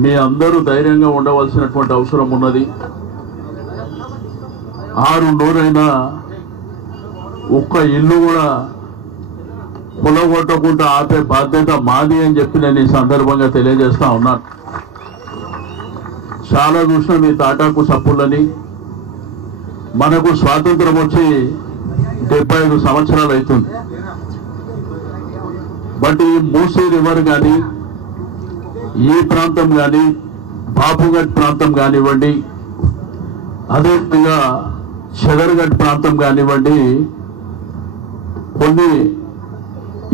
మీ అందరూ ధైర్యంగా ఉండవలసినటువంటి అవసరం ఉన్నది. 6 రోజులైనా ఒక్క ఇల్లు కూడా పొలగొట్టకుండా ఆపే బాధ్యత మాది అని చెప్పి నేను ఈ సందర్భంగా తెలియజేస్తా ఉన్నాను. చాలా చూసిన మీ తాటాకు సప్పులని. మనకు స్వాతంత్రం వచ్చి 75 సంవత్సరాలు అవుతుంది. బట్ ఈ మూసీ రివర్ కానీ, ఈ ప్రాంతం కానీ, బాపుఘట్ ప్రాంతం కానివ్వండి, అదేవిధంగా షదర్ఘట్ ప్రాంతం కానివ్వండి, కొన్ని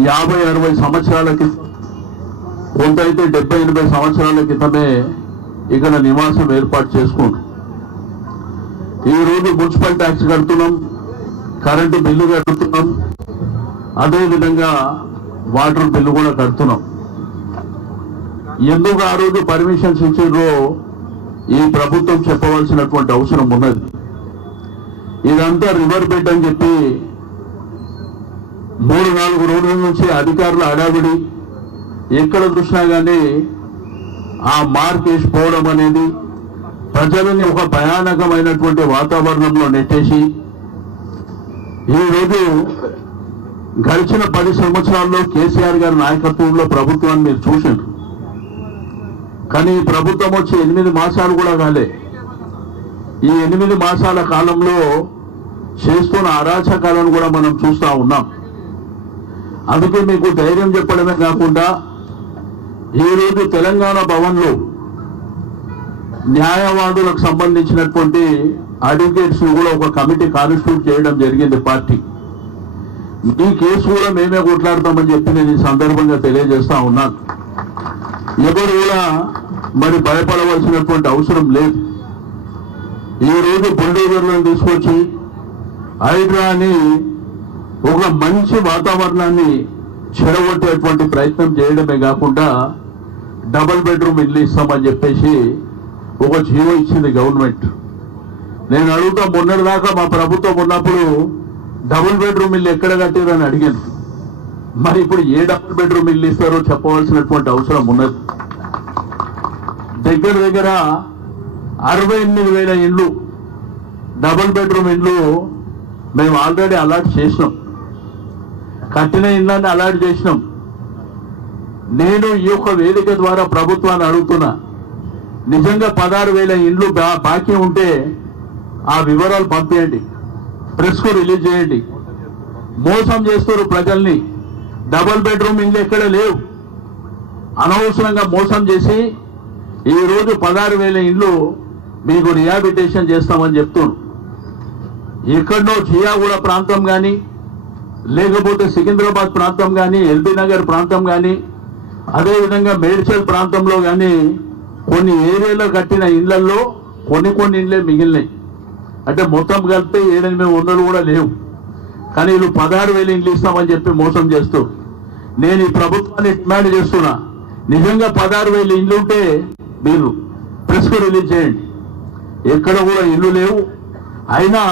50-60 సంవత్సరాల క్రితం, కొంత అయితే 70-80 సంవత్సరాల క్రితమే ఇక్కడ నివాసం ఏర్పాటు చేసుకుంటాం. ఈరోజు మున్సిపల్ ట్యాక్స్ కడుతున్నాం, కరెంటు బిల్లు కడుతున్నాం, అదేవిధంగా వాటర్ బిల్లు కూడా కడుతున్నాం. ఎందుకు ఆ రోజు పర్మిషన్స్ ఇచ్చిండ్రో ఈ ప్రభుత్వం చెప్పవలసినటువంటి అవసరం ఉన్నది. ఇదంతా రివర్ బెడ్ అని చెప్పి 3-4 రోజుల నుంచి అధికారుల హడావిడి, ఎక్కడ చూసినా కానీ ఆ మార్క్ వేసిపోవడం అనేది ప్రజలని ఒక భయానకమైనటువంటి వాతావరణంలో నెట్టేసి, ఈరోజు గడిచిన 10 సంవత్సరాల్లో కేసీఆర్ గారి నాయకత్వంలో ప్రభుత్వాన్ని మీరు చూసారు. కానీ ఈ ప్రభుత్వం వచ్చి 8 మాసాలు కూడా కాలే. ఈ 8 మాసాల కాలంలో చేస్తున్న అరాచకాలను కూడా మనం చూస్తూ ఉన్నాం. అందుకే మీకు ధైర్యం చెప్పడమే కాకుండా ఈరోజు తెలంగాణ భవన్లో న్యాయవాదులకు సంబంధించినటువంటి అడ్వకేట్స్ కూడా ఒక కమిటీ కాన్స్టిట్యూట్ చేయడం జరిగింది పార్టీ. ఈ కేసు కూడా మేమే కొట్లాడతామని చెప్పి నేను ఈ సందర్భంగా తెలియజేస్తా ఉన్నాను. ఎవరు కూడా మరి భయపడవలసినటువంటి అవసరం లేదు. ఈరోజు బుల్డోజర్లను తీసుకొచ్చి హైడ్రాని ఒక మంచి వాతావరణాన్ని చెడగొట్టేటువంటి ప్రయత్నం చేయడమే కాకుండా డబుల్ బెడ్రూమ్ ఇల్లు ఇస్తామని చెప్పేసి ఒక జీవో ఇచ్చింది గవర్నమెంట్. నేను అడుగుతా, మొన్నటిదాకా మా ప్రభుత్వం ఉన్నప్పుడు డబుల్ బెడ్రూమ్ ఇల్లు ఎక్కడ కట్టిరని అడిగాను. మరి ఇప్పుడు ఏ డబుల్ బెడ్రూమ్ ఇల్లు ఇస్తారో చెప్పవలసినటువంటి అవసరం ఉన్నది. దగ్గర దగ్గర 68,000 ఇండ్లు డబుల్ బెడ్రూమ్ ఇండ్లు మేము ఆల్రెడీ అలాట్ చేసినాం. కట్టిన ఇండ్లన్నీ అలాట్ చేసినాం. నేను ఈ యొక్క వేదిక ద్వారా ప్రభుత్వాన్ని అడుగుతున్నా, నిజంగా 16,000 ఇండ్లు బాకీ ఉంటే ఆ వివరాలు పంపించండి, ప్రెస్కు రిలీజ్ చేయండి. మోసం చేస్తారు ప్రజల్ని. డబుల్ బెడ్రూమ్ ఇండ్లు ఎక్కడ లేవు. అనవసరంగా మోసం చేసి ఈరోజు 16,000 ఇండ్లు మీకు రిహాబిటేషన్ చేస్తామని చెప్తున్నాను. ఎక్కడో చియాగూడ ప్రాంతం కానీ, లేకపోతే సికింద్రాబాద్ ప్రాంతం కానీ, ఎల్బీ నగర్ ప్రాంతం కానీ, అదేవిధంగా మేడ్చల్ ప్రాంతంలో కానీ కొన్ని ఏరియాలో కట్టిన ఇళ్లలో కొన్ని ఇండ్లే మిగిలినాయి. అంటే మొత్తం కలిపితే 7-800 కూడా లేవు. కానీ వీళ్ళు 16,000 ఇండ్లు ఇస్తామని చెప్పి మోసం చేస్తూ, నేను ఈ ప్రభుత్వాన్ని డిమాండ్ చేస్తున్నా, నిజంగా 16,000 ఇండ్లు ఉంటే మీరు ప్రెస్కు రిలీజ్ చేయండి. ఎక్కడ కూడా ఇల్లు లేవు. అయినా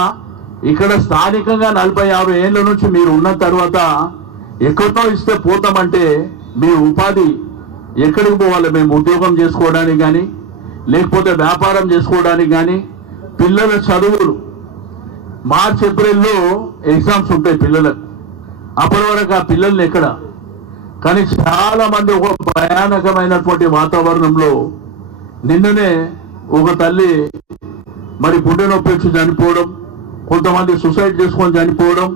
ఇక్కడ స్థానికంగా 40-50 ఏళ్ళ నుంచి మీరు ఉన్న తర్వాత ఎక్కడో ఇస్తే పోతామంటే మీ ఉపాధి ఎక్కడికి పోవాలి? మేము ఉద్యోగం చేసుకోవడానికి కానీ, లేకపోతే వ్యాపారం చేసుకోవడానికి కానీ, పిల్లల చదువులు మార్చ్ ఏప్రిల్లో ఎగ్జామ్స్ ఉంటాయి పిల్లలకు. అప్పటి వరకు ఆ పిల్లల్ని ఎక్కడ? కానీ చాలా మంది ఒక భయానకమైనటువంటి వాతావరణంలో, నిన్ననే ఒక తల్లి మరి గుండె నొప్పి వచ్చి చనిపోవడం, కొంతమంది సూసైడ్ చేసుకొని చనిపోవడం,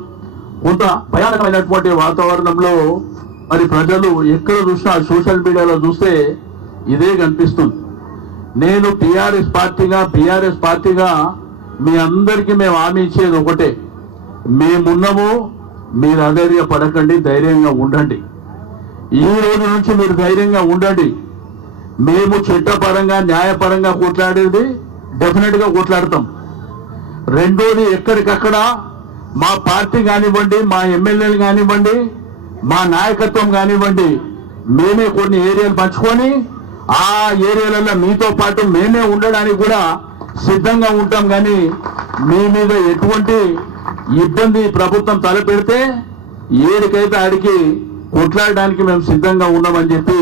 కొంత భయానకమైనటువంటి వాతావరణంలో మరి ప్రజలు ఎక్కడ చూసినా సోషల్ మీడియాలో చూస్తే ఇదే కనిపిస్తుంది. నేను బీఆర్ఎస్ పార్టీగా మీ అందరికీ మేము హామీ ఇచ్చేది ఒకటే, మేమున్నాము, మీరు అధైర్యపడకండి, ధైర్యంగా ఉండండి. ఈ రోజు నుంచి మీరు ధైర్యంగా ఉండండి. మేము చట్టపరంగా న్యాయపరంగా కొట్లాడేది డెఫినెట్గా కొట్లాడతాం. రెండోది, ఎక్కడికక్కడ మా పార్టీ కానివ్వండి, మా ఎమ్మెల్యేలు కానివ్వండి, మా నాయకత్వం కానివ్వండి, మేమే కొన్ని ఏరియాలు పంచుకొని ఆ ఏరియాలలో మీతో పాటు మేమే ఉండడానికి కూడా సిద్ధంగా ఉంటాం. కానీ మీ మీద ఎటువంటి ఇబ్బంది ప్రభుత్వం తలపెడితే ఏడికైతే ఆడికి కొట్లాడడానికి మేము సిద్ధంగా ఉన్నామని చెప్పి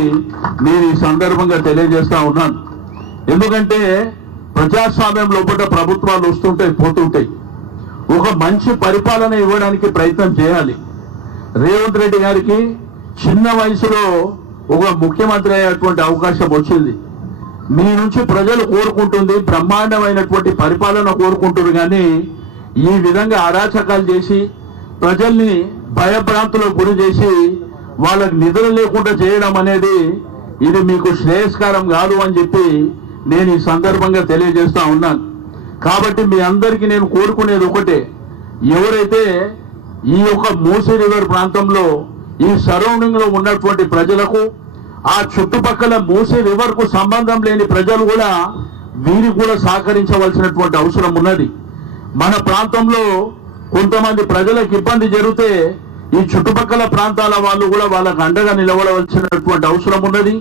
నేను ఈ సందర్భంగా తెలియజేస్తా ఉన్నాను. ఎందుకంటే ప్రజాస్వామ్యం లోపల ప్రభుత్వాలు వస్తుంటాయి పోతుంటాయి. ఒక మంచి పరిపాలన ఇవ్వడానికి ప్రయత్నం చేయాలి. రేవంత్ రెడ్డి గారికి చిన్న వయసులో ఒక ముఖ్యమంత్రి అయ్యేటువంటి అవకాశం వచ్చింది. మీ నుంచి ప్రజలు కోరుకుంటుంది బ్రహ్మాండమైనటువంటి పరిపాలన కోరుకుంటున్నారు. కానీ ఈ విధంగా అరాచకాలు చేసి ప్రజల్ని భయభ్రాంతులకు గురి చేసి వాళ్ళకి నిద్ర లేకుండా చేయడం అనేది ఇది మీకు శ్రేయస్కరం కాదు అని చెప్పి నేను ఈ సందర్భంగా తెలియజేస్తా ఉన్నాను. కాబట్టి మీ అందరికీ నేను కోరుకునేది ఒకటే, ఎవరైతే ఈ యొక్క మూసీ రివర్ ప్రాంతంలో ఈ సరౌండింగ్ లో ఉన్నటువంటి ప్రజలకు, ఆ చుట్టుపక్కల మూసీ రివర్ కు సంబంధం లేని ప్రజలు కూడా వీరికి కూడా సహకరించవలసినటువంటి అవసరం ఉన్నది. మన ప్రాంతంలో కొంతమంది ప్రజలకు ఇబ్బంది జరిగితే ఈ చుట్టుపక్కల ప్రాంతాల వాళ్ళు కూడా వాళ్ళకు అండగా నిలబడవలసినటువంటి అవసరం ఉన్నది.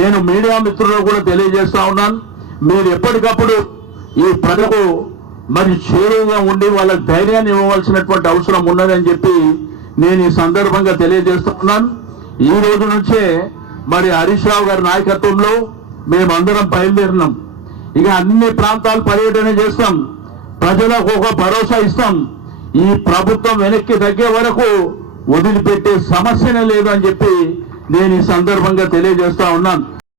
నేను మీడియా మిత్రులకు కూడా తెలియజేస్తా ఉన్నాను, మీరు ఎప్పటికప్పుడు ఈ ప్రజలకు మరి చేరువుగా ఉండి వాళ్ళకి ధైర్యాన్ని ఇవ్వవలసినటువంటి అవసరం ఉన్నదని చెప్పి నేను ఈ సందర్భంగా తెలియజేస్తా ఉన్నాను. ఈ రోజు నుంచే మరి హరీష్ రావు గారి నాయకత్వంలో మేమందరం బయలుదేరినాం. ఇక అన్ని ప్రాంతాలు పర్యటన చేస్తాం, ప్రజలకు ఒక భరోసా ఇస్తాం. ఈ ప్రభుత్వం వెనక్కి తగ్గే వరకు వదిలిపెట్టే సమస్యనే లేదు అని చెప్పి నేను ఈ సందర్భంగా తెలియజేస్తా ఉన్నాను.